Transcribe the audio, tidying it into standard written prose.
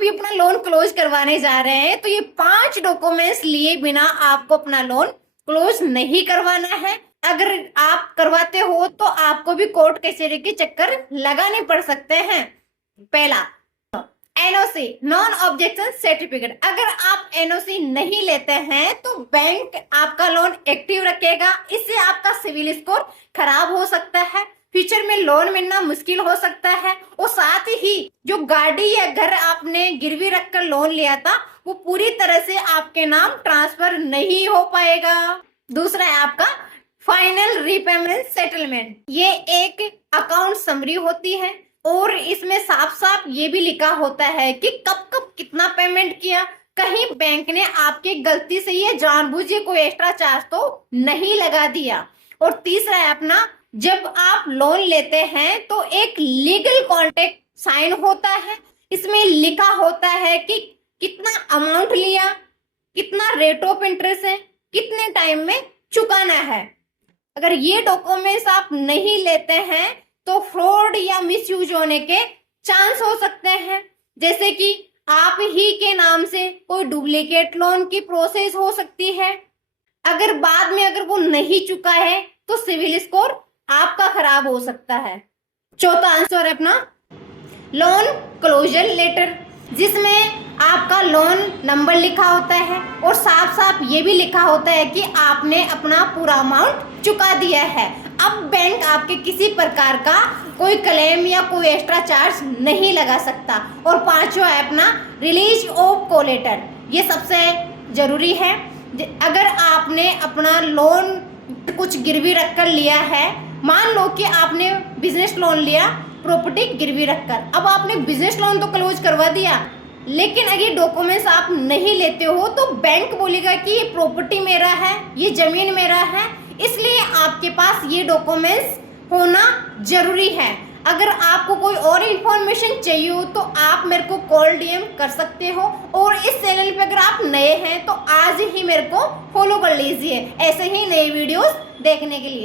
भी अपना loan close करवाने जा रहे हैं तो ये 5 डॉक्यूमेंट्स लिए बिना आपको अपना लोन क्लोज नहीं करवाना है। अगर आप करवाते हो तो आपको भी कोर्ट कचहरी के चक्कर लगाने पड़ सकते हैं। पहला, एनओसी, नॉन ऑब्जेक्शन सर्टिफिकेट। अगर आप एनओसी नहीं लेते हैं तो बैंक आपका लोन एक्टिव रखेगा, इससे आपका सिविल स्कोर खराब हो सकता है, फ्यूचर में लोन मिलना मुश्किल हो सकता है, और साथ ही जो गाड़ी या घर आपने गिरवी रखकर लोन लिया था वो पूरी तरह से आपके नाम ट्रांसफर नहीं हो पाएगा। दूसरा है आपका फाइनल रीपेमेंट सेटलमेंट। ये एक अकाउंट समरी होती है और इसमें साफ साफ ये भी लिखा होता है कि कब कब कितना पेमेंट किया। कहीं बैंक ने आपकी गलती से ये जानबूझे कोई एक्स्ट्रा चार्ज तो नहीं लगा दिया। और तीसरा है अपना, जब आप लोन लेते हैं तो एक लीगल कॉन्ट्रैक्ट साइन होता है, इसमें लिखा होता है कि कितना अमाउंट लिया, कितना रेट ऑफ इंटरेस्ट है, कितने टाइम में चुकाना है। अगर ये डॉक्यूमेंट्स आप नहीं लेते हैं तो फ्रॉड या मिसयूज होने के चांस हो सकते हैं, जैसे कि आप ही के नाम से कोई डुप्लीकेट लोन की प्रोसेस हो सकती है। अगर बाद में अगर वो नहीं चुका है तो सिविल स्कोर आपका खराब हो सकता है। चौथा आंसर है अपना लोन क्लोजर लेटर, जिसमें आपका लोन नंबर लिखा होता है और साफ साफ ये भी लिखा होता है कि आपने अपना पूरा अमाउंट चुका दिया है। अब बैंक आपके किसी प्रकार का कोई क्लेम या कोई एक्स्ट्रा चार्ज नहीं लगा सकता। और पांचवा है अपना रिलीज ऑफ कोलेटर। ये सबसे जरूरी है। अगर आपने अपना लोन कुछ गिरवी रखकर लिया है, मान लो कि आपने बिजनेस लोन लिया प्रॉपर्टी गिरवी रखकर, अब आपने बिजनेस लोन तो क्लोज करवा दिया, लेकिन अगर ये डॉक्यूमेंट्स आप नहीं लेते हो तो बैंक बोलेगा कि ये प्रॉपर्टी मेरा है, ये जमीन मेरा है, इसलिए आपके पास ये डॉक्यूमेंट्स होना जरूरी है। अगर आपको कोई और इन्फॉर्मेशन चाहिए हो तो आप मेरे को कॉल डीएम कर सकते हो, और इस चैनल पे अगर आप नए हैं तो आज ही मेरे को फॉलो कर लीजिए ऐसे ही नए वीडियोस देखने के लिए।